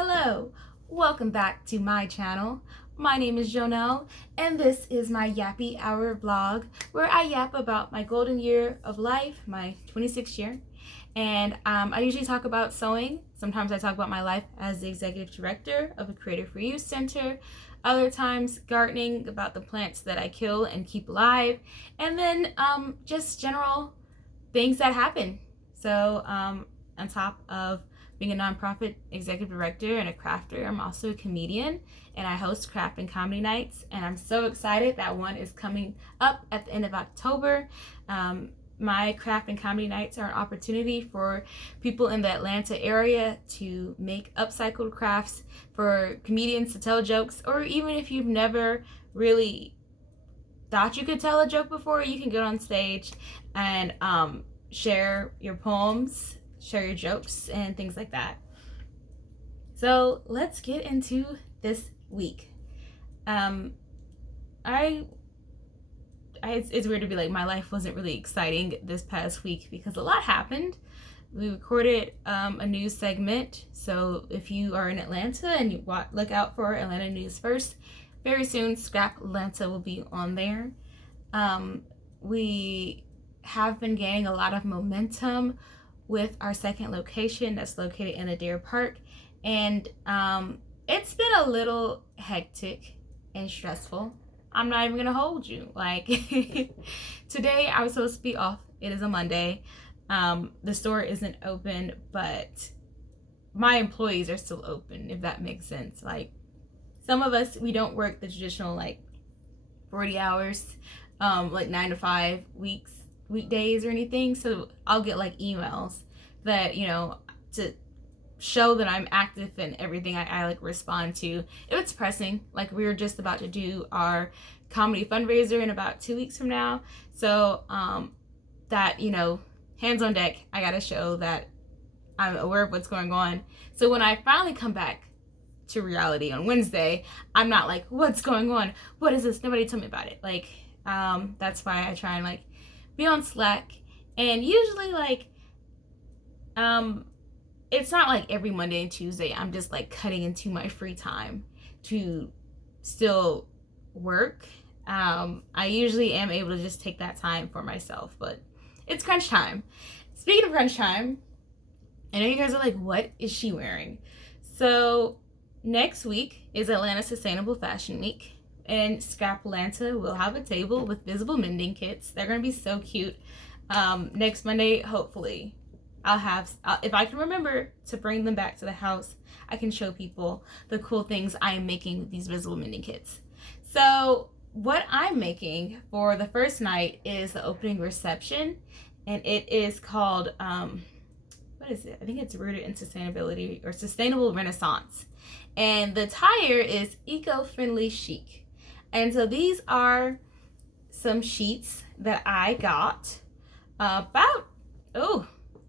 Hello, welcome back to my channel. My name is Jonelle, and this is my Yappy Hour vlog, where I yap about my golden year of life, my 26th year. And I usually talk about sewing. Sometimes I talk about my life as the executive director of a Creative for Youth Center. Other times gardening, about the plants that I kill and keep alive. And then just general things that happen. So on top of being a nonprofit executive director and a crafter, I'm also a comedian, and I host craft and comedy nights, and I'm so excited that one is coming up at the end of October. My craft and comedy nights are an opportunity for people in the Atlanta area to make upcycled crafts, for comedians to tell jokes, or even if you've never really thought you could tell a joke before, you can get on stage and share your poems, share your jokes, and things like that. So let's get into this week. It's weird to be like, my life wasn't really exciting this past week because a lot happened. We recorded a news segment, so if you are in Atlanta and you look out for Atlanta News First, very soon Scrap Atlanta will be on there. We have been gaining a lot of momentum with our second location that's located in Adair Park, and it's been a little hectic and stressful. I'm not even gonna hold you. Like today I was supposed to be off. It is a Monday. The store isn't open, but my employees are still open, if that makes sense. Like some of us, we don't work the traditional like 40 hours, like 9 to 5 weekdays or anything, so I'll get like emails that, you know, to show that I'm active and everything. I like respond to if it's pressing. Like we're just about to do our comedy fundraiser in about 2 weeks from now, so that, you know, hands on deck, I gotta show that I'm aware of what's going on. So when I finally come back to reality on Wednesday, I'm not like, what's going on, what is this, nobody told me about it. Like that's why I try and like be on Slack. And usually like it's not like every Monday and Tuesday I'm just like cutting into my free time to still work. I usually am able to just take that time for myself, but it's crunch time. Speaking of crunch time, I know you guys are like, what is she wearing? So next week is Atlanta Sustainable Fashion Week, and Scrap Atlanta will have a table with visible mending kits. They're gonna be so cute. Next Monday, hopefully, I'll have, if I can remember to bring them back to the house, I can show people the cool things I am making with these visible mending kits. So what I'm making for the first night is the opening reception, and it is called, what is it? I think it's rooted in sustainability or sustainable renaissance. And the attire is eco-friendly chic. And so these are some sheets that I got about,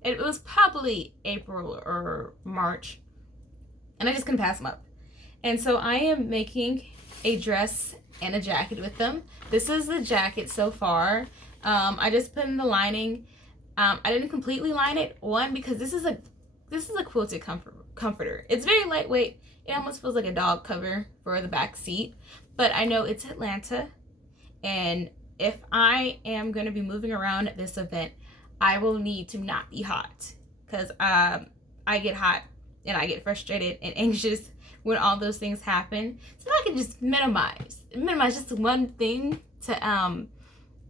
it was probably April or March, and I just couldn't pass them up. And so I am making a dress and a jacket with them. This is the jacket so far. I just put in the lining. I didn't completely line it, one, because this is a quilted comforter. It's very lightweight. It almost feels like a dog cover for the back seat, but I know it's Atlanta, and if I am going to be moving around at this event, I will need to not be hot, because I get hot and I get frustrated and anxious when all those things happen. So I can just minimize just one thing to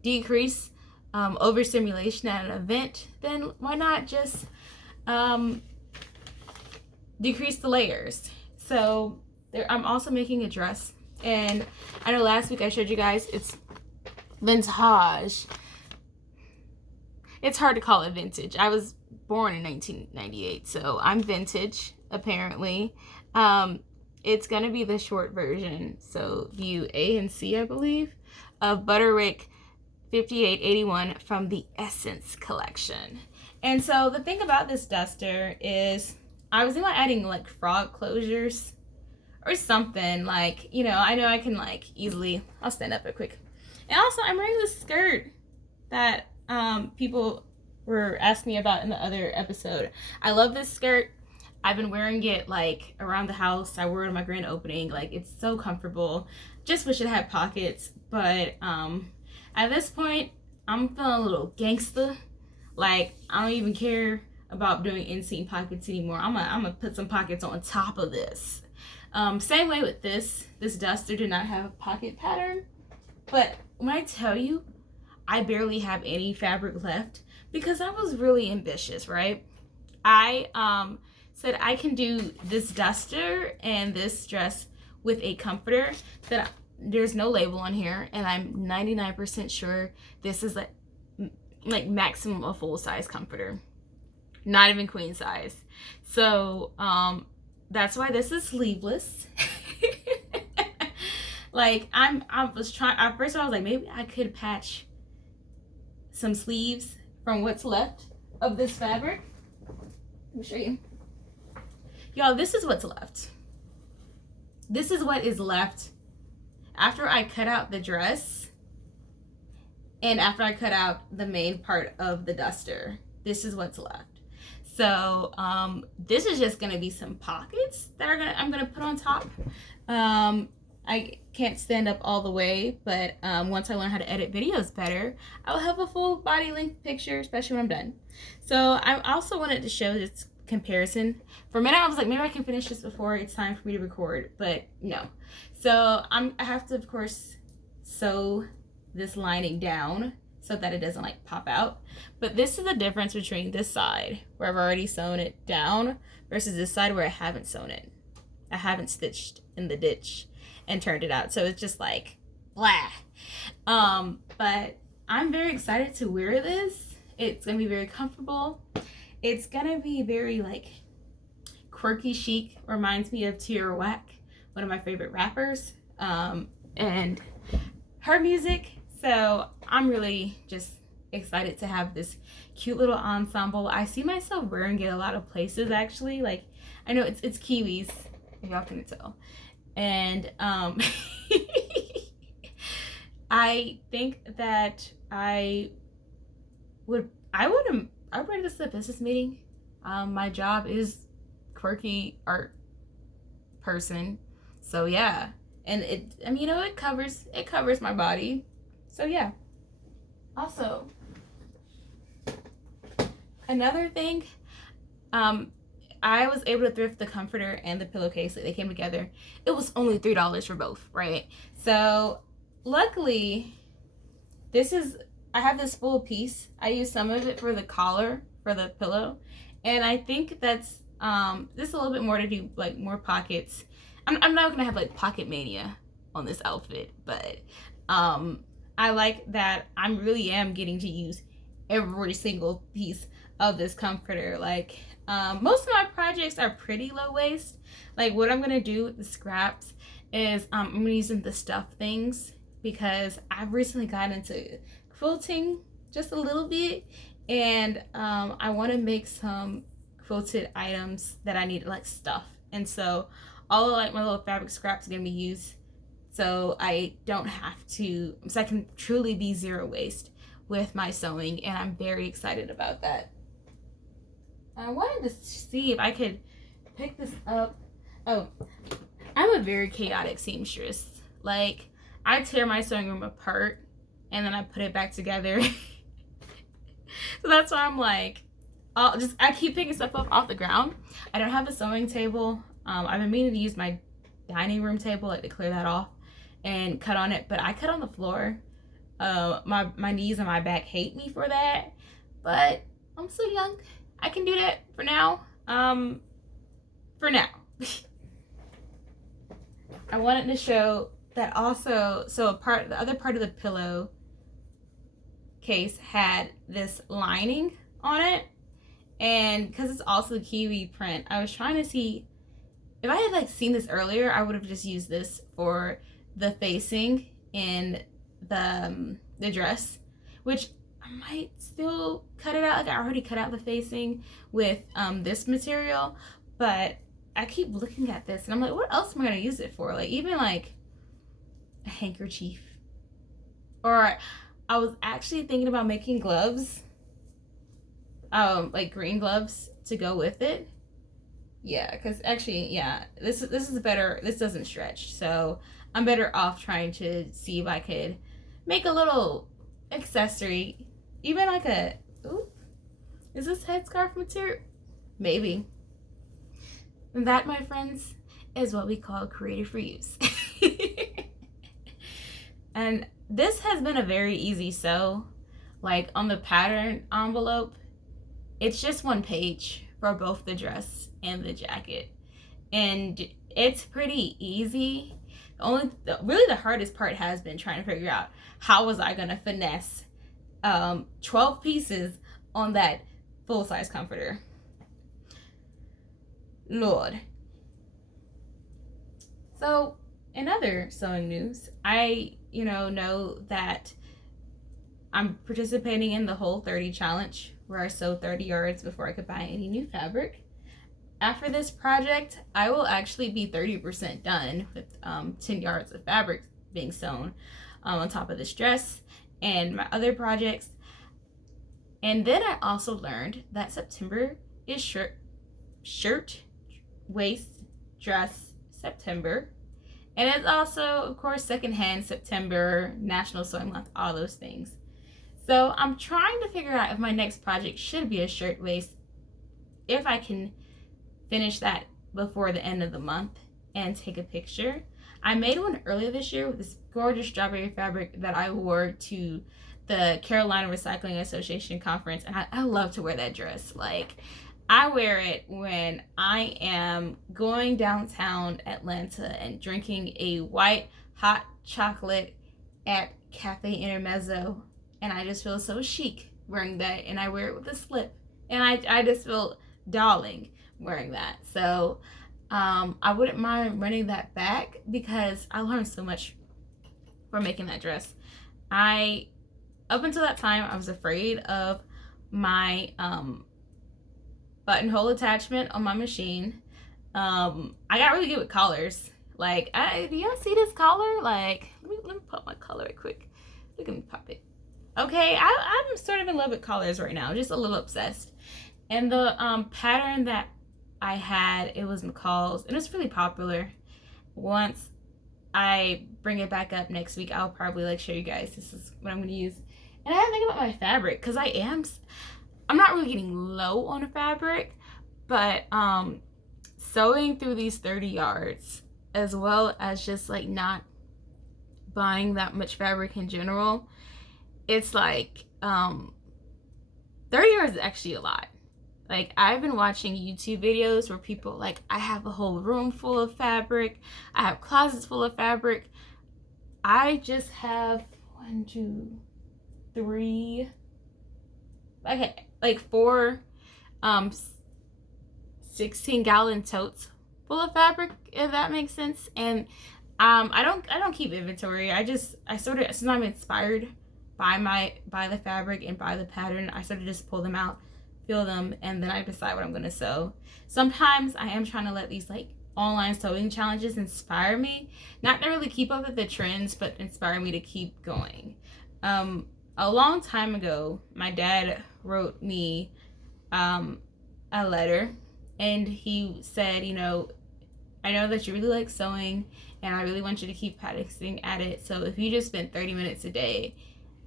decrease overstimulation at an event, then why not just decrease the layers? So I'm also making a dress, and I know last week I showed you guys it's vintage. It's hard to call it vintage. I was born in 1998, so I'm vintage apparently. It's gonna be the short version, so view A and C, I believe, of Butterwick 5881 from the Essence collection. And so the thing about this duster is I was thinking about adding like frog closures or something, like, you know I can like easily, I'll stand up real quick. And also I'm wearing this skirt that people were asking me about in the other episode. I love this skirt. I've been wearing it like around the house. I wore it on my grand opening. Like, it's so comfortable. Just wish it had pockets, but at this point I'm feeling a little gangsta. Like, I don't even care about doing inseam pockets anymore. I'm gonna put some pockets on top of this. Same way with this duster did not have a pocket pattern, but when I tell you I barely have any fabric left, because I was really ambitious, right? I said I can do this duster and this dress with a comforter that there's no label on here, and I'm 99% sure this is like maximum a full size comforter, not even queen size. So that's why this is sleeveless. Like, I was trying, at first I was like, maybe I could patch some sleeves from what's left of this fabric. Let me show you. Y'all, this is what's left. This is what is left after I cut out the dress and after I cut out the main part of the duster. This is what's left. So this is just gonna be some pockets that I'm gonna put on top. I can't stand up all the way, but once I learn how to edit videos better, I'll have a full body length picture, especially when I'm done. So I also wanted to show this comparison. For a minute I was like, maybe I can finish this before it's time for me to record, but no. So I have to, of course, sew this lining down so that it doesn't like pop out. But this is the difference between this side where I've already sewn it down versus this side where I haven't sewn it. I haven't stitched in the ditch and turned it out. So it's just like blah. But I'm very excited to wear this. It's gonna be very comfortable. It's gonna be very like quirky chic. Reminds me of Tierra Whack, one of my favorite rappers, and her music. So I'm really just excited to have this cute little ensemble. I see myself wearing it a lot of places, actually. Like, I know it's Kiwis, if y'all can tell. And I think that I would wear this at a business meeting. My job is quirky art person, so yeah. And it covers my body. So yeah. Also, another thing, I was able to thrift the comforter and the pillowcase. They came together. It was only $3 for both, right? So luckily, I have this full piece. I used some of it for the collar for the pillow, and I think that's just a little bit more to do, like more pockets. I'm not gonna have like pocket mania on this outfit, but I like that I really am getting to use every single piece of this comforter. Like, most of my projects are pretty low waist. Like, what I'm gonna do with the scraps is I'm gonna use the stuff things, because I've recently gotten into quilting just a little bit, and I want to make some quilted items that I need to like stuff. And so all of like my little fabric scraps are gonna be used, so I can truly be zero waste with my sewing, and I'm very excited about that. I wanted to see if I could pick this up. Oh, I'm a very chaotic seamstress. Like, I tear my sewing room apart and then I put it back together. So that's why I'm like, I keep picking stuff up off the ground. I don't have a sewing table. I've been meaning to use my dining room table, like, to clear that off and cut on it, but I cut on the floor. My knees and my back hate me for that, but I'm so young. I can do that for now. For now. I wanted to show that also, so the other part of the pillow case had this lining on it, and because it's also the kiwi print, I was trying to see if I had like seen this earlier, I would have just used this for the facing in the dress, which I might still cut it out. Like, I already cut out the facing with this material, but I keep looking at this and I'm like, what else am I gonna use it for? Like, even like a handkerchief, or I was actually thinking about making gloves, like green gloves to go with it. Yeah, because actually, yeah, this is better. This doesn't stretch, so I'm better off trying to see if I could make a little accessory, even like a. Ooh, is this headscarf material? Maybe. And that, my friends, is what we call creative reuse. And this has been a very easy sew. Like on the pattern envelope, it's just one page for both the dress and the jacket, and it's pretty easy. Really the hardest part has been trying to figure out how was I gonna finesse 12 pieces on that full-size comforter. Lord. So in other sewing news, I know that I'm participating in the Whole 30 challenge, where I sew 30 yards before I could buy any new fabric. After this project, I will actually be 30% done with 10 yards of fabric being sewn on top of this dress and my other projects. And then I also learned that September is shirt, waist, dress September. And it's also, of course, secondhand September, National Sewing Month, all those things. So I'm trying to figure out if my next project should be a shirt waist, if I can finish that before the end of the month and take a picture. I made one earlier this year with this gorgeous strawberry fabric that I wore to the Carolina Recycling Association conference, and I love to wear that dress. Like, I wear it when I am going downtown Atlanta and drinking a white hot chocolate at Cafe Intermezzo, and I just feel so chic wearing that, and I wear it with a slip, and I just feel darling wearing that. So I wouldn't mind running that back because I learned so much from making that dress. Up until that time, I was afraid of my buttonhole attachment on my machine. I got really good with collars. Like, do y'all see this collar? Like, let me pop my collar right quick. Look at me pop it. Okay, I'm sort of in love with collars right now, just a little obsessed. And the pattern that I had, it was McCall's, and it's really popular. Once I bring it back up next week, I'll probably show you guys this is what I'm going to use. And I have to think about my fabric, because I'm not really getting low on fabric, but sewing through these 30 yards, as well as just not buying that much fabric in general, it's 30 yards is actually a lot. I've been watching YouTube videos where people I have a whole room full of fabric, I have closets full of fabric. I just have 1, 2, 3, okay, 4 16-gallon totes full of fabric, if that makes sense. And I don't keep inventory. I sort of, since I'm inspired by the fabric and by the pattern, I sort of just pull them out, feel them, and then I decide what I'm going to sew. Sometimes I am trying to let these online sewing challenges inspire me, not to really keep up with the trends, but inspire me to keep going. A long time ago, my dad wrote me a letter, and he said, I know that you really like sewing, and I really want you to keep practicing at it. So if you just spend 30 minutes a day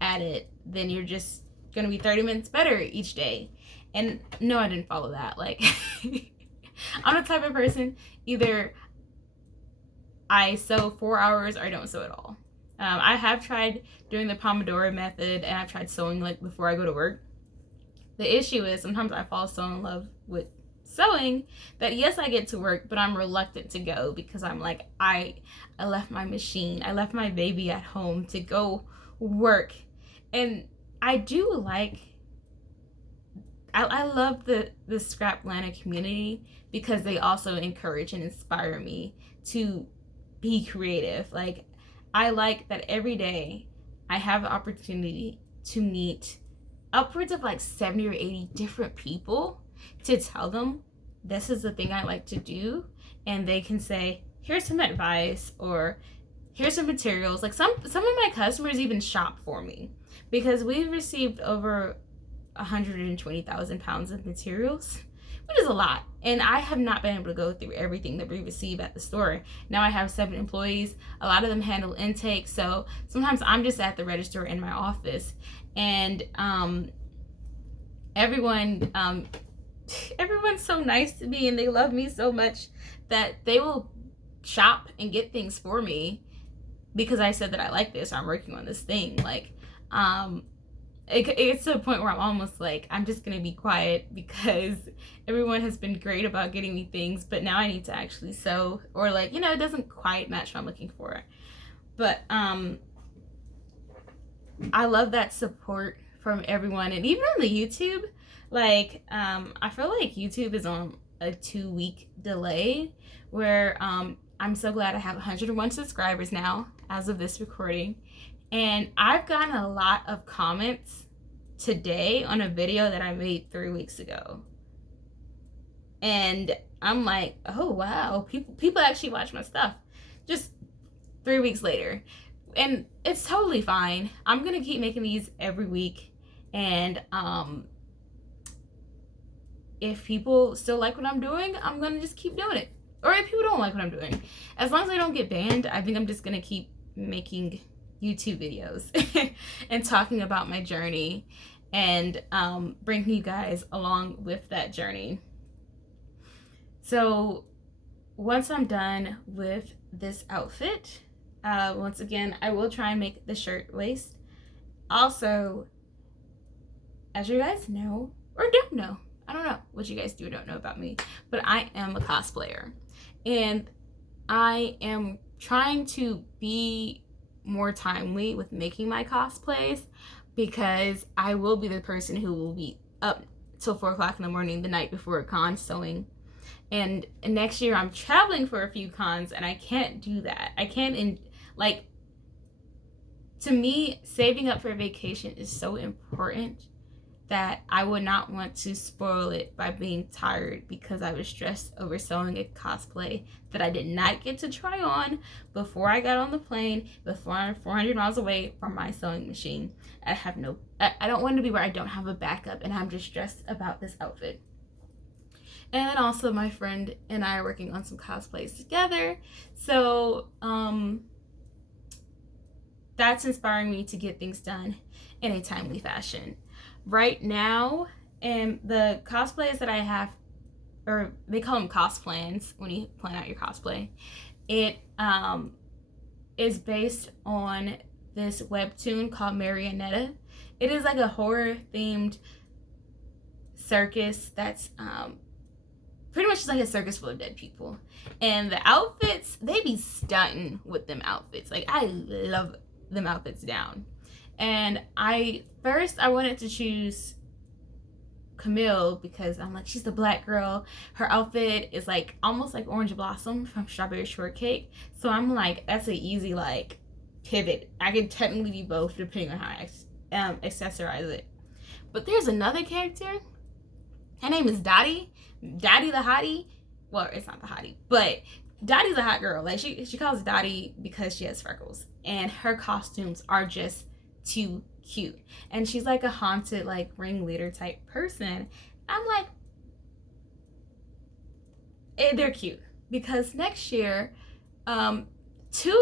at it, then you're just going to be 30 minutes better each day. And no, I didn't follow that. I'm the type of person, either I sew 4 hours or I don't sew at all. I have tried doing the Pomodoro method, and I've tried sewing before I go to work. The issue is sometimes I fall so in love with sewing that yes, I get to work, but I'm reluctant to go because I'm I left my machine, I left my baby at home to go work. And I do I love the Scraplanta community because they also encourage and inspire me to be creative. I like that every day I have the opportunity to meet upwards of 70 or 80 different people to tell them this is the thing I like to do, and they can say, here's some advice, or here's some materials. Some of my customers even shop for me because we've received over 120,000 pounds of materials, which is a lot. And I have not been able to go through everything that we receive at the store. Now I have 7 employees. A lot of them handle intake. So sometimes I'm just at the register in my office. And everyone's so nice to me, and they love me so much that they will shop and get things for me because I said that I like this, I'm working on this thing. Like, it's to a point where I'm almost like, I'm just gonna be quiet because everyone has been great about getting me things, but now I need to actually sew, or like, it doesn't quite match what I'm looking for. But I love that support from everyone. And even on the YouTube, like, I feel like YouTube is on a 2-week delay, where I'm so glad I have 101 subscribers now as of this recording. And I've gotten a lot of comments today on a video that I made 3 weeks ago. And I'm like, oh wow, people actually watch my stuff just 3 weeks later. And it's totally fine. I'm gonna keep making these every week. And if people still like what I'm doing, I'm gonna just keep doing it. Or if people don't like what I'm doing, as long as I don't get banned, I think I'm just gonna keep making YouTube videos and talking about my journey, and bringing you guys along with that journey. So once I'm done with this outfit, once again, I will try and make the shirt waist. Also, as you guys know, or don't know, I don't know what you guys do or don't know about me, but I am a cosplayer. And I am trying to be more timely with making my cosplays, because I will be the person who will be up till 4 o'clock in the morning the night before a con sewing. And next year I'm traveling for a few cons, and I can't do that. I can't, like, to me, saving up for a vacation is so important that I would not want to spoil it by being tired because I was stressed over sewing a cosplay that I did not get to try on before I got on the plane, before I'm 400 miles away from my sewing machine. I don't want to be where I don't have a backup and I'm just stressed about this outfit. And then also my friend and I are working on some cosplays together. So that's inspiring me to get things done in a timely fashion. Right now, and the cosplays that I have, or they call them cosplans when you plan out your cosplay, it is based on this webtoon called Marionetta. It is like a horror themed circus that's pretty much just like a circus full of dead people. And the outfits, they be stunting with them outfits. Like, I love them outfits down. And I wanted to choose Camille because I'm like, she's the black girl. Her outfit is like almost like Orange Blossom from Strawberry Shortcake. So I'm like, that's an easy like pivot. I could technically be both depending on how I accessorize it. But there's another character. Her name is Dottie. Dottie the hottie. Well, it's not the hottie, but Dottie's a hot girl. Like, she calls Dottie because she has freckles, and her costumes are just too cute. And she's like a haunted, like, ringleader type person. I'm like, they're cute, because next year 2 of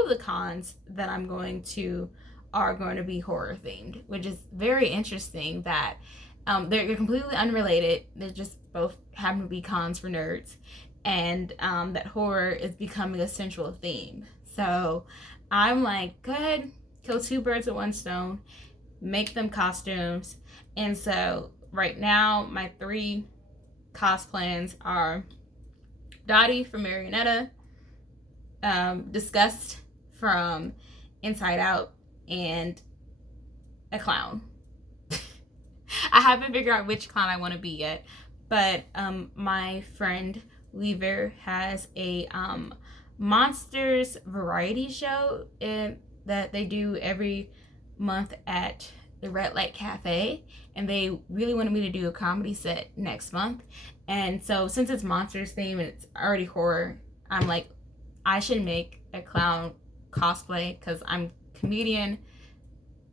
the cons that I'm going to are going to be horror themed, which is very interesting. That they're completely unrelated. They're just both happen to be cons for nerds, and that horror is becoming a central theme. So I'm like, go ahead, kill 2 birds with 1 stone, make them costumes. And so right now my 3 cosplans are Dottie from Marionetta, Disgust from Inside Out, and a clown. I haven't figured out which clown I want to be yet, but my friend Weaver has a monsters variety show that they do every month at the Red Light Cafe, and they really wanted me to do a comedy set next month. And so since it's monsters theme and it's already horror, I'm like, I should make a clown cosplay because I'm a comedian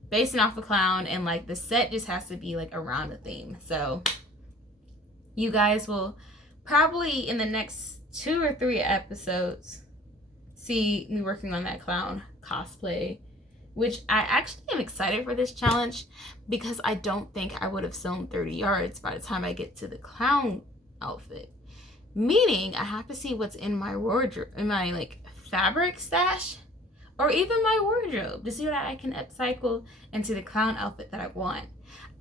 basing off a clown, and like the set just has to be like around the theme. So you guys will probably in the next 2 or 3 episodes, see me working on that clown cosplay, which I actually am excited for this challenge because I don't think I would have sewn 30 yards by the time I get to the clown outfit. Meaning I have to see what's in my wardrobe, in my like fabric stash, or even my wardrobe, to see what I can upcycle into the clown outfit that I want.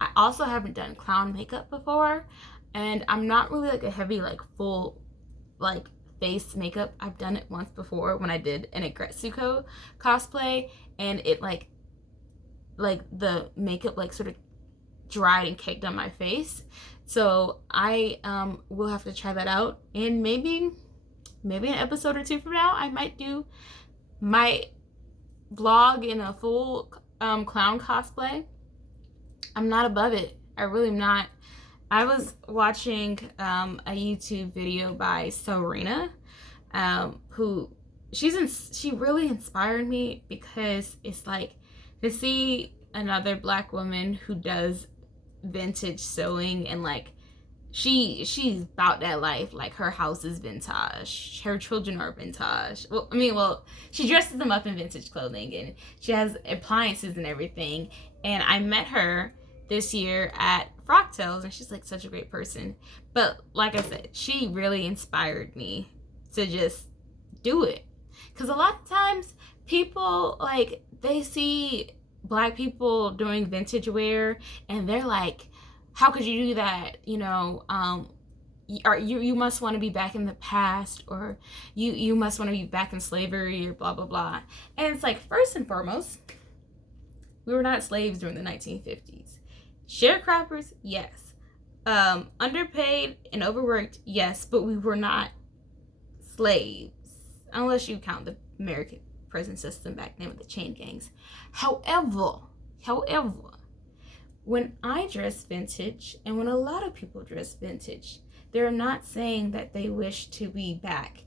I also haven't done clown makeup before, and I'm not really like a heavy like full like face makeup. I've done it once before when I did an Agretsuko cosplay, and it like the makeup like sort of dried and caked on my face. So I will have to try that out, and maybe an episode or 2 from now I might do my vlog in a full clown cosplay. I'm not above it. I really am not. I was watching a YouTube video by Serena, who she really inspired me, because it's like to see another Black woman who does vintage sewing, and like she's about that life. Like her house is vintage, her children are vintage. She dresses them up in vintage clothing, and she has appliances and everything. And I met her this year at Frocktails, and she's like such a great person. But like I said, she really inspired me to just do it, because a lot of times people like they see Black people doing vintage wear and they're like, how could you do that? You must want to be back in the past, or you must want to be back in slavery, or blah blah blah. And it's like, first and foremost, we were not slaves during the 1950s. Sharecroppers, yes. Underpaid and overworked, yes, but we were not slaves, unless you count the American prison system back then with the chain gangs. However, when I dress vintage, and when a lot of people dress vintage, they're not saying that they wish to be back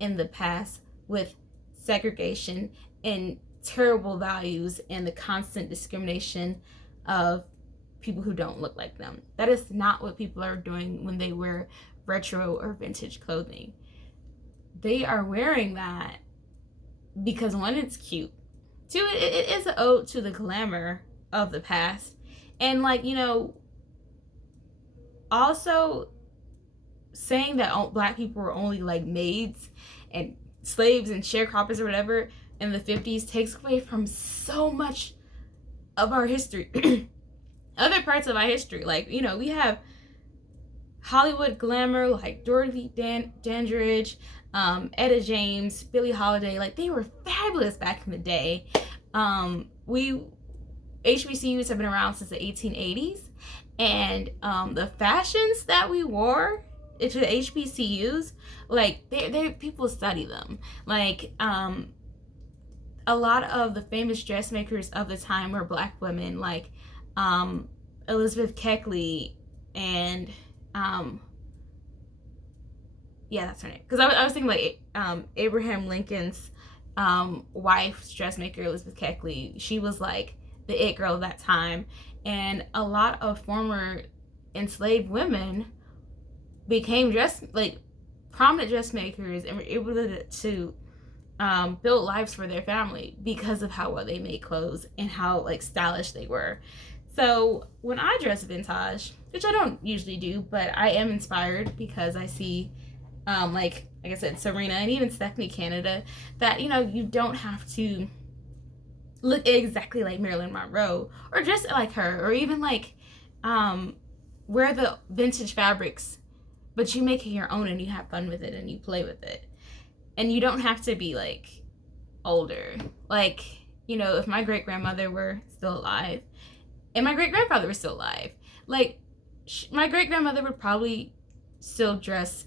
in the past with segregation and terrible values and the constant discrimination of people who don't look like them. That is not what people are doing when they wear retro or vintage clothing. They are wearing that because, one, it's cute. 2, it is an ode to the glamour of the past. And like, also saying that Black people were only like maids and slaves and sharecroppers or whatever in the 50s takes away from so much of our history. Other parts of our history, like, we have Hollywood glamour like Dorothy Dandridge, Etta James, Billie Holiday. Like, they were fabulous back in the day. HBCUs have been around since the 1880s, and the fashions that we wore to the HBCUs, like they people study them. Like a lot of the famous dressmakers of the time were Black women, like Elizabeth Keckley and that's her name. Because I was thinking like Abraham Lincoln's wife's dressmaker, Elizabeth Keckley. She was like the it girl of that time, and a lot of former enslaved women became prominent dressmakers and were able to build lives for their family because of how well they made clothes and how like stylish they were. So when I dress vintage, which I don't usually do, but I am inspired because I see like I said, Serena and even Stephanie Canada, that you don't have to look exactly like Marilyn Monroe or dress like her, or even like wear the vintage fabrics, but you make it your own and you have fun with it and you play with it. And you don't have to be like older. Like, if my great grandmother were still alive and my great grandfather was still alive, like my great grandmother would probably still dress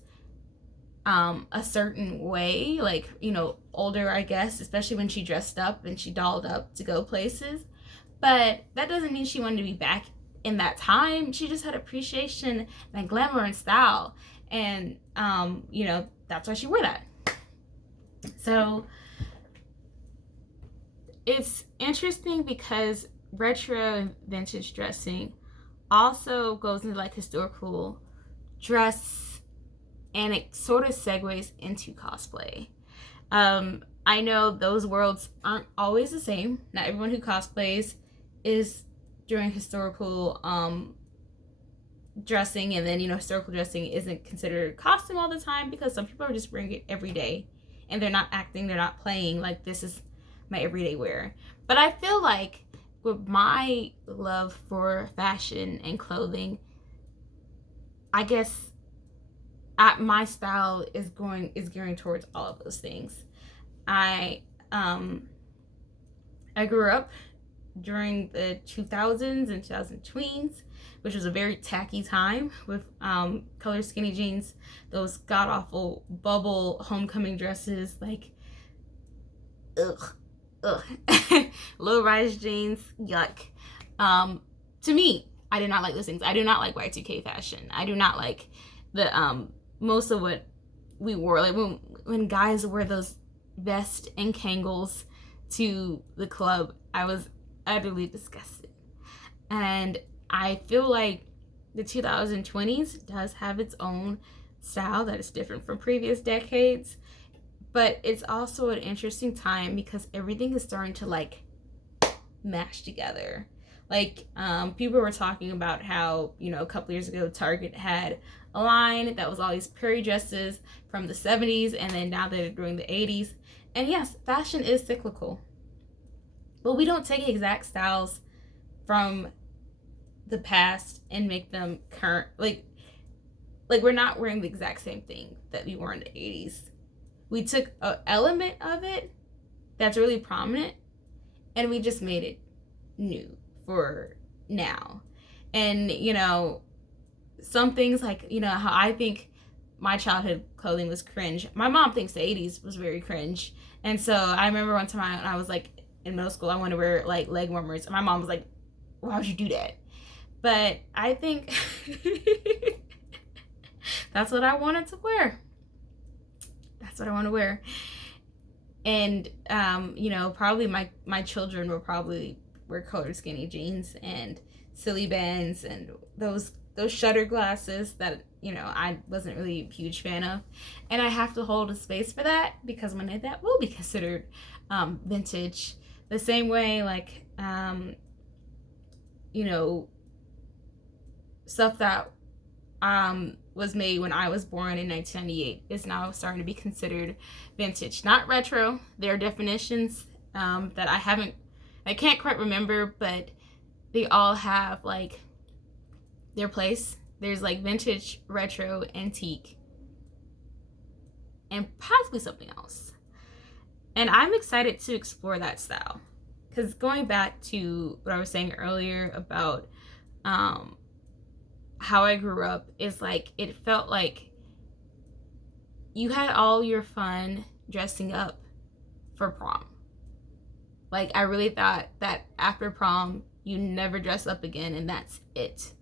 a certain way, like, older, I guess, especially when she dressed up and she dolled up to go places. But that doesn't mean she wanted to be back in that time. She just had appreciation and glamour and style, and that's why she wore that. So it's interesting because retro and vintage dressing also goes into like historical dress and it sort of segues into cosplay. I know those worlds aren't always the same. Not everyone who cosplays is during historical dressing, and then, you know, historical dressing isn't considered costume all the time because some people are just wearing it every day and they're not acting, they're not playing like this is my everyday wear. But I feel like with my love for fashion and clothing, I guess my style is gearing towards all of those things. I grew up during the 2000s and 2010s, which was a very tacky time with colored skinny jeans, those god awful bubble homecoming dresses, like low rise jeans, yuck. To me, I did not like those things. I do not like Y2K fashion. I do not like the most of what we wore. Like when guys wear those vests and Kangles to the club, I was utterly disgusted. And I feel like the 2020s does have its own style that is different from previous decades, but it's also an interesting time because everything is starting to like mash together. Like people were talking about how, you know, a couple years ago Target had a line that was all these period dresses from the 70s, and then now they're doing the 80s. And yes, fashion is cyclical, but we don't take exact styles from the past and make them current. Like we're not wearing the exact same thing that we wore in the 80s. We took an element of it that's really prominent and we just made it new for now. And, you know, some things like, you know, how I think my childhood clothing was cringe. My mom thinks the 80s was very cringe. And so I remember one time when I was like in middle school, I wanted to wear like leg warmers. And my mom was like, why would you do that? But I think that's what I wanted to wear. That's what I want to wear. And, you know, probably my children will probably wear colored skinny jeans and silly bands and those shutter glasses that, you know, I wasn't really a huge fan of. And I have to hold a space for that because one day that will be considered vintage. The same way, like, you know, stuff that was made when I was born in 1998 is now starting to be considered vintage. Not retro. There are definitions that I can't quite remember, but they all have like their place. There's like vintage, retro, antique, and possibly something else. And I'm excited to explore that style. Because going back to what I was saying earlier about how I grew up, is like it felt like you had all your fun dressing up for prom. Like I really thought that after prom you never dress up again and that's it.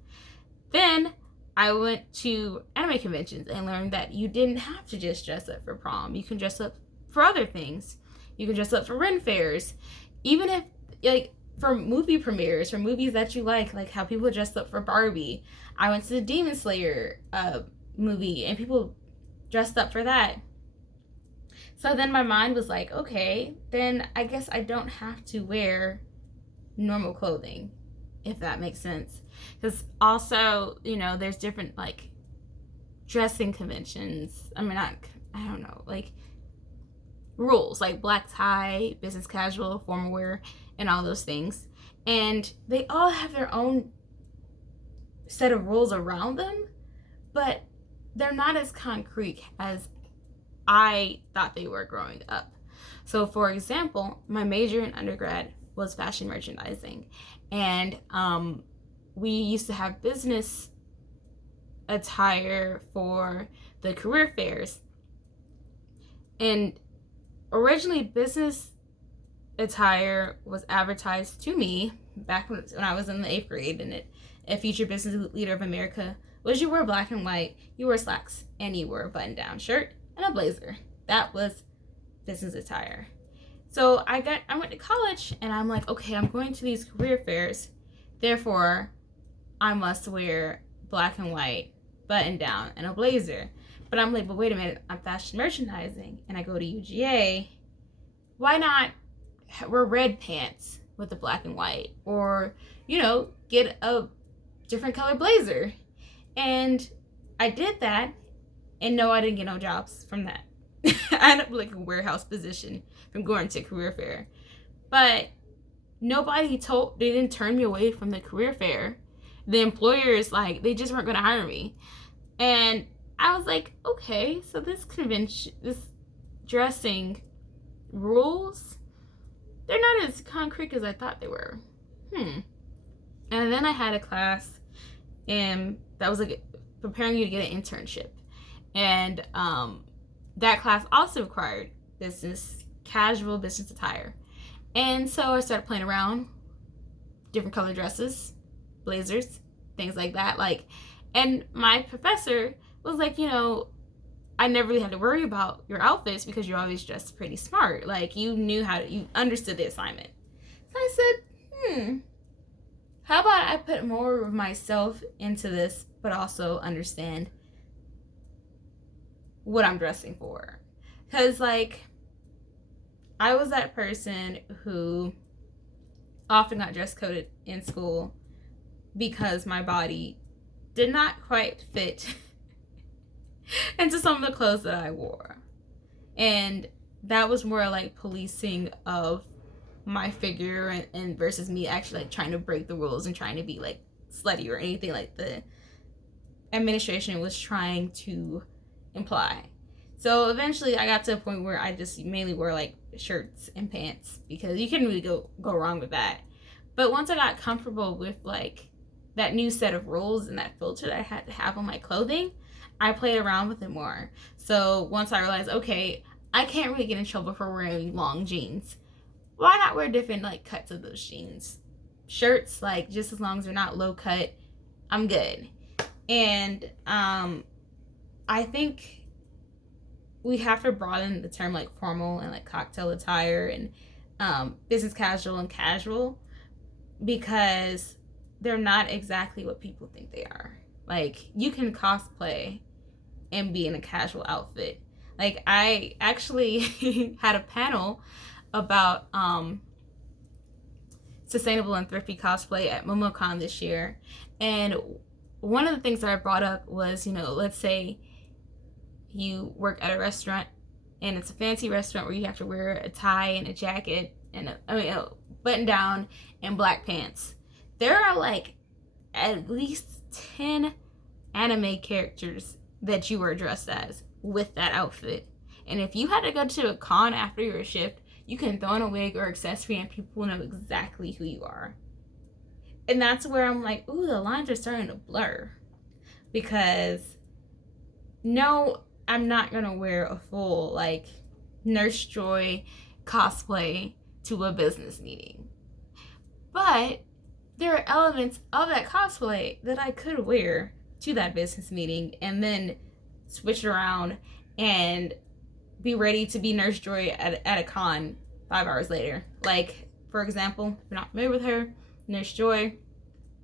Then I went to anime conventions and learned that you didn't have to just dress up for prom. You can dress up for other things. You can dress up for Ren fairs. Even if, like, for movie premieres, for movies that you like how people dressed up for Barbie. I went to the Demon Slayer movie and people dressed up for that. So then my mind was like, okay, then I guess I don't have to wear normal clothing, if that makes sense. Because also, you know, there's different, like, dressing conventions. I mean, I don't know, like, rules, like black tie, business casual, formal wear, and all those things. And they all have their own set of rules around them, but they're not as concrete as I thought they were growing up. So, for example, my major in undergrad was fashion merchandising. And we used to have business attire for the career fairs. And originally, business attire was advertised to me back when I was in the 8th grade, and it featured Business Leader of America was you wore black and white, you wore slacks, and you wore a button-down shirt and a blazer. That was business attire. So I went to college, and I'm like, okay, I'm going to these career fairs, therefore I must wear black and white, button-down, and a blazer. But I'm like, but wait a minute, I'm fashion merchandising and I go to UGA. Why not wear red pants with the black and white? Or, get a different color blazer. And I did that, and no, I didn't get no jobs from that. I ended up like a warehouse position from going to career fair. But they didn't turn me away from the career fair. The employers, like, they just weren't going to hire me. And I was like, okay, so this dressing rules, they're not as concrete as I thought they were. And then I had a class that was like preparing you to get an internship. And that class also required casual business attire. And so I started playing around, different color dresses, blazers, things like that. And my professor was like, I never really had to worry about your outfits because you're always dressed pretty smart. Like, you understood the assignment. So I said, how about I put more of myself into this, but also understand what I'm dressing for? Because, I was that person who often got dress coded in school because my body did not quite fit into some of the clothes that I wore. And that was more like policing of my figure and versus me actually trying to break the rules and trying to be slutty or anything like the administration was trying to imply. So eventually I got to a point where I just mainly wore shirts and pants because you couldn't really go wrong with that. But once I got comfortable with that new set of rules and that filter that I had to have on my clothing, I played around with it more. So once I realized, okay, I can't really get in trouble for wearing long jeans. Why not wear different cuts of those jeans? Shirts, just as long as they're not low cut, I'm good. And I think we have to broaden the term formal and cocktail attire and business casual and casual, because they're not exactly what people think they are. You can cosplay and be in a casual outfit. I actually had a panel about sustainable and thrifty cosplay at MomoCon this year, and one of the things that I brought up was, let's say you work at a restaurant and it's a fancy restaurant where you have to wear a tie and a jacket and a button down and black pants. There are at least 10 anime characters that you are dressed as with that outfit. And if you had to go to a con after your shift, you can throw on a wig or accessory and people know exactly who you are. And that's where I'm like, ooh, the lines are starting to blur. Because no, I'm not going to wear a full Nurse Joy cosplay to a business meeting. But there are elements of that cosplay that I could wear to that business meeting and then switch around and be ready to be Nurse Joy at a con 5 hours later. For example, if you're not familiar with her, Nurse Joy,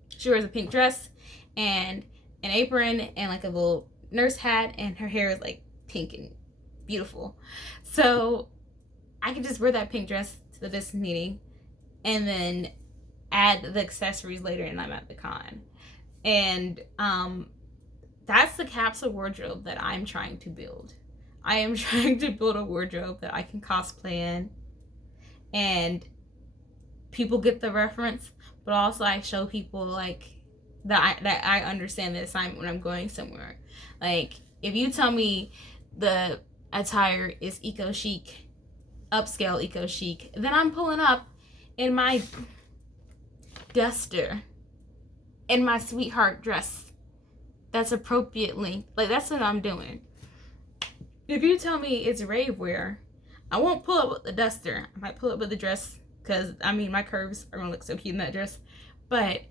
she wears a pink dress and an apron and a little nurse hat, and her hair is pink and beautiful. So I could just wear that pink dress to the business meeting and then add the accessories later and I'm at the con. And that's the capsule wardrobe that I'm trying to build. I am trying to build a wardrobe that I can cosplay in and people get the reference, but also I show people that I understand the assignment when I'm going somewhere. If you tell me the attire is eco chic, upscale eco chic, then I'm pulling up in my duster, in my sweetheart dress that's appropriately, that's what I'm doing. If you tell me it's rave wear, I won't pull up with the duster. I might pull up with the dress because my curves are gonna look so cute in that dress, but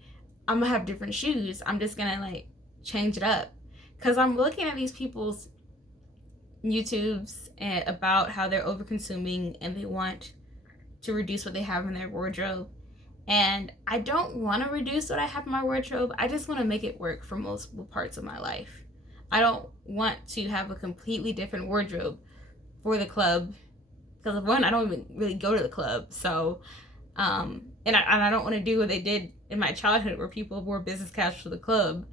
I'm gonna have different shoes. I'm just gonna change it up because I'm looking at these people's YouTubes about how they're over consuming and they want to reduce what they have in their wardrobe. And I don't want to reduce what I have in my wardrobe. I just want to make it work for multiple parts of my life. I don't want to have a completely different wardrobe for the club, because one, I don't even really go to the club. So and I don't want to do what they did in my childhood where people wore business casual to the club.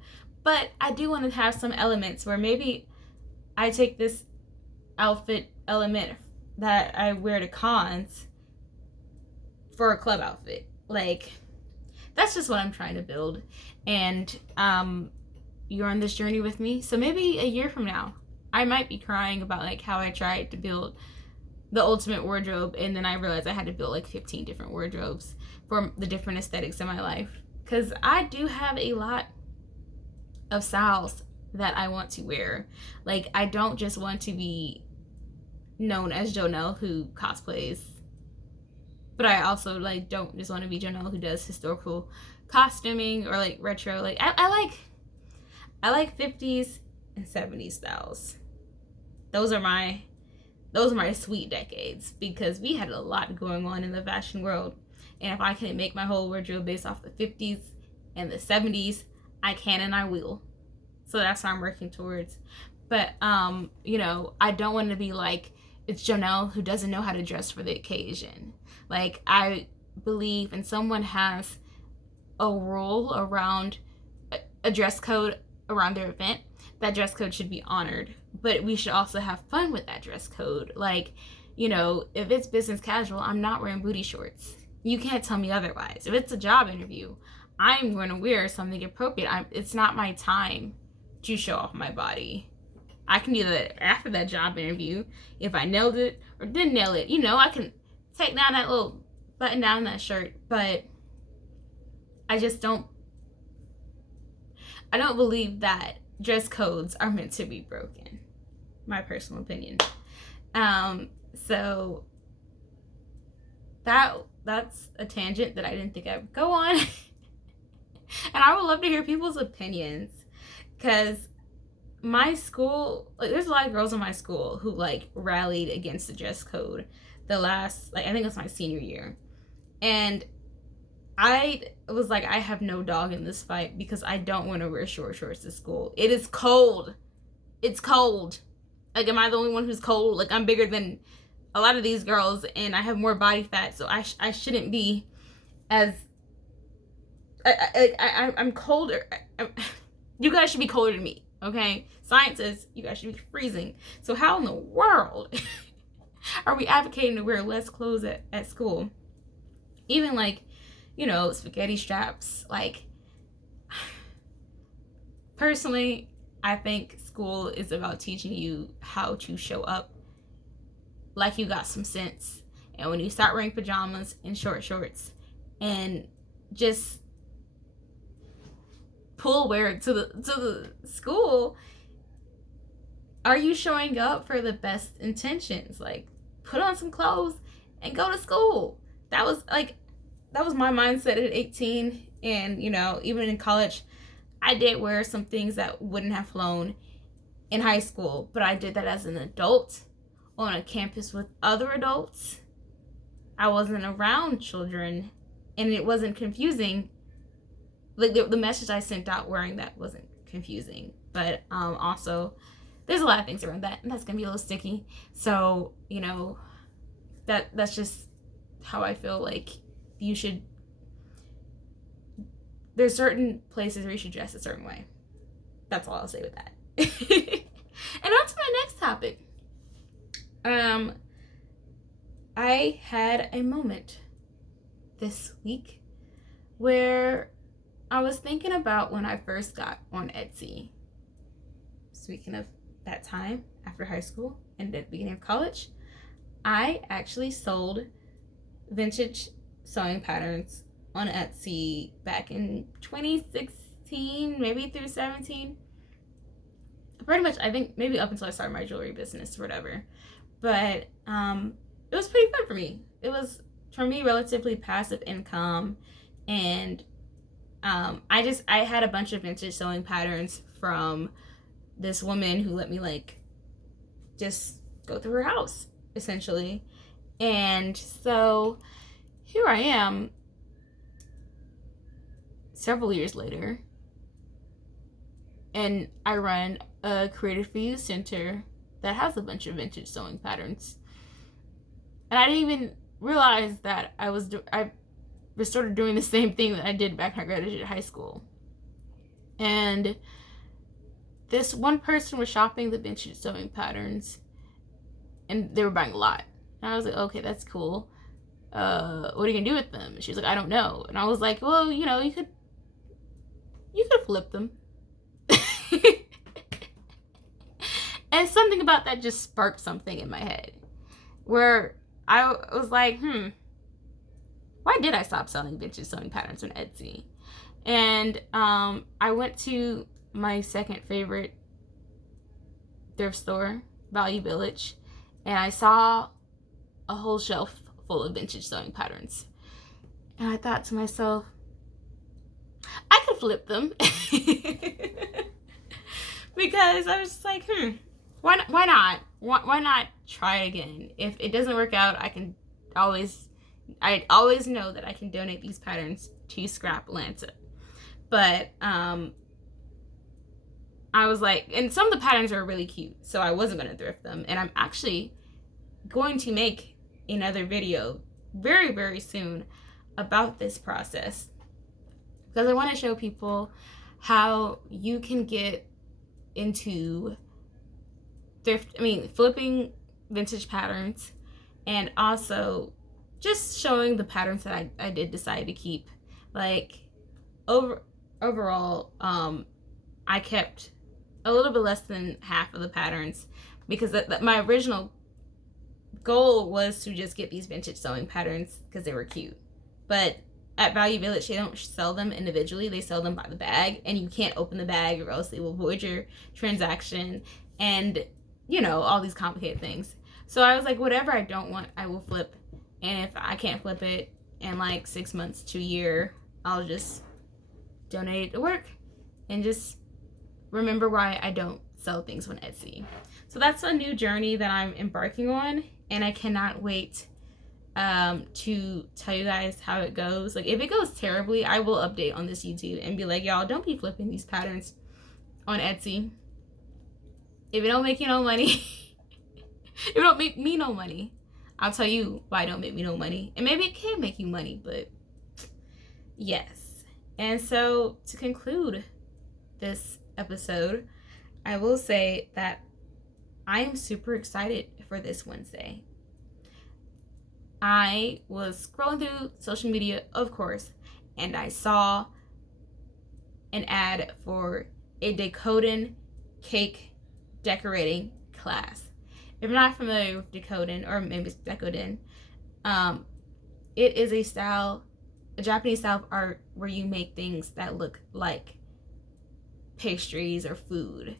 But I do want to have some elements where maybe I take this outfit element that I wear to cons for a club outfit. Like, that's just what I'm trying to build. And you're on this journey with me. So maybe a year from now, I might be crying about like how I tried to build the ultimate wardrobe, and then I realized I had to build like 15 different wardrobes for the different aesthetics in my life. Because I do have a lot of styles that I want to wear. Like, I don't just want to be known as Jonelle who cosplays, but I also like don't just want to be Jonelle who does historical costuming or like retro. Like I like 50s and 70s styles. Those are my sweet decades, because we had a lot going on in the fashion world. And if I can make my whole wardrobe based off the 50s and the 70s, I can and I will. So that's what I'm working towards. But you know, I don't want to be like, it's Jonelle who doesn't know how to dress for the occasion. Like, I believe when someone has a rule around a dress code around their event, that dress code should be honored. But we should also have fun with that dress code. Like, you know, if it's business casual, I'm not wearing booty shorts. You can't tell me otherwise. If it's a job interview, I'm going to wear something appropriate. It's not my time to show off my body. I can do that after that job interview if I nailed it or didn't nail it. You know, I can take down that little button down that shirt, but I don't believe that dress codes are meant to be broken. My personal opinion. So that's a tangent that I didn't think I would go on. And I would love to hear people's opinions, because my school, like, there's a lot of girls in my school who like rallied against the dress code the last, like, I think it was my senior year. And I was like, I have no dog in this fight, because I don't want to wear short shorts to school. It is cold. It's cold. Like, am I the only one who's cold? Like, I'm bigger than a lot of these girls, and I have more body fat, so I shouldn't be as, I'm colder. You guys should be colder than me, okay? Science says you guys should be freezing. So how in the world are we advocating to wear less clothes at school? Even like, you know, spaghetti straps. Like, personally, I think school is about teaching you how to show up like you got some sense. And when you start wearing pajamas and short shorts and just pull wear to the school, are you showing up for the best intentions? Like, put on some clothes and go to school. That was my mindset at 18. And, you know, even in college, I did wear some things that wouldn't have flown in high school, but I did that as an adult on a campus with other adults. I wasn't around children, and it wasn't confusing. Like, the message I sent out wearing that wasn't confusing. But also, there's a lot of things around that, and that's gonna be a little sticky. So, you know, that's just how I feel like you should. There's certain places where you should dress a certain way. That's all I'll say with that. And on to my next topic. I had a moment this week where I was thinking about when I first got on Etsy. Speaking of that time after high school and at the beginning of college, I actually sold vintage sewing patterns on Etsy back in 2016, maybe through 17. Pretty much, I think maybe up until I started my jewelry business or whatever. But it was pretty fun for me. It was, for me, relatively passive income. And I had a bunch of vintage sewing patterns from this woman who let me like just go through her house, essentially. And so here I am several years later, and I run a Creative for You center that has a bunch of vintage sewing patterns. And I didn't even realize that I was sort of doing the same thing that I did back when I graduated high school. And this one person was shopping the vintage sewing patterns, and they were buying a lot. And I was like, okay, that's cool. What are you gonna do with them? And she was like, I don't know. And I was like, well, you know, you could flip them. And something about that just sparked something in my head, where I was like, why did I stop selling vintage sewing patterns on Etsy? And I went to my second favorite thrift store, Value Village, and I saw a whole shelf full of vintage sewing patterns. And I thought to myself, I could flip them. Because I was just like, why not? Why not try it again? If it doesn't work out, I always know that I can donate these patterns to Scrap Atlanta. But I was like, and some of the patterns are really cute, so I wasn't going to thrift them. And I'm actually going to make another video very, very soon about this process, because I want to show people how you can get into flipping vintage patterns, and also just showing the patterns that I did decide to keep. Like overall, I kept a little bit less than half of the patterns, because my original goal was to just get these vintage sewing patterns because they were cute. But at Value Village, they don't sell them individually. They sell them by the bag, and you can't open the bag or else they will void your transaction, and you know, all these complicated things. So I was like, whatever I don't want, I will flip. And if I can't flip it in like 6 months to a year, I'll just donate it to work and just remember why I don't sell things on Etsy. So that's a new journey that I'm embarking on, and I cannot wait to tell you guys how it goes. Like, if it goes terribly, I will update on this YouTube and be like, y'all, don't be flipping these patterns on Etsy. If it don't make you no money, if it don't make me no money, I'll tell you why it don't make me no money. And maybe it can make you money, but yes. And so to conclude this episode, I will say that I am super excited for this Wednesday. I was scrolling through social media, of course, and I saw an ad for a decoding cake decorating class. If you're not familiar with decoding, or maybe it's decoding, it is a Japanese style of art where you make things that look like pastries or food.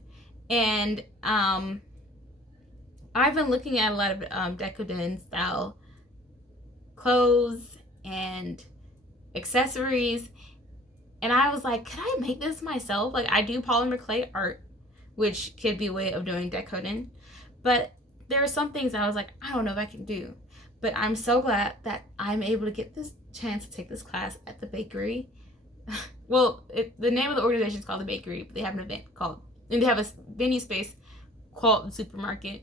And I've been looking at a lot of decoding style clothes and accessories, and I was like, could I make this myself? Like, I do polymer clay art, which could be a way of doing decoding, but there are some things I was like, I don't know if I can do. But I'm so glad that I'm able to get this chance to take this class at the bakery. Well, the name of the organization is called the Bakery, but they have an event called, and they have a venue space called the Supermarket.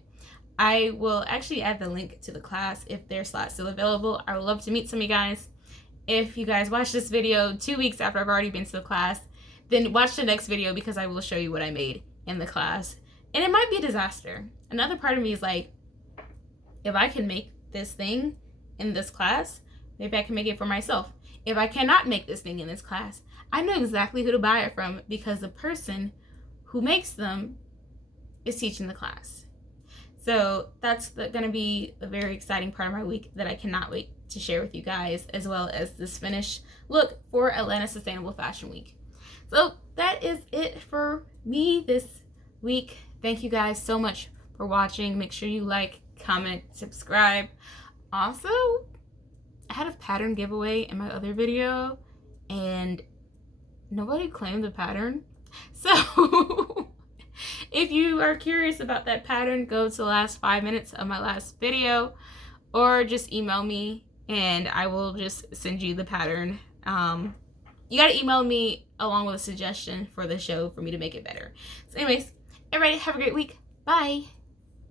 I will actually add the link to the class if their slot's still available. I would love to meet some of you guys. If you guys watch this video 2 weeks after I've already been to the class, then watch the next video, because I will show you what I made in the class. And it might be a disaster. Another part of me is like, if I can make this thing in this class, maybe I can make it for myself. If I cannot make this thing in this class, I know exactly who to buy it from, because the person who makes them is teaching the class. So that's going to be a very exciting part of my week that I cannot wait to share with you guys, as well as this finished look for Atlanta Sustainable Fashion Week. So that is it for me this week. Thank you guys so much for watching. Make sure you like, comment, subscribe. Also, I had a pattern giveaway in my other video, and nobody claimed the pattern. So if you are curious about that pattern, go to the last 5 minutes of my last video, or just email me and I will just send you the pattern. You gotta email me along with a suggestion for the show for me to make it better. So anyways, Alrighty, have a great week. Bye.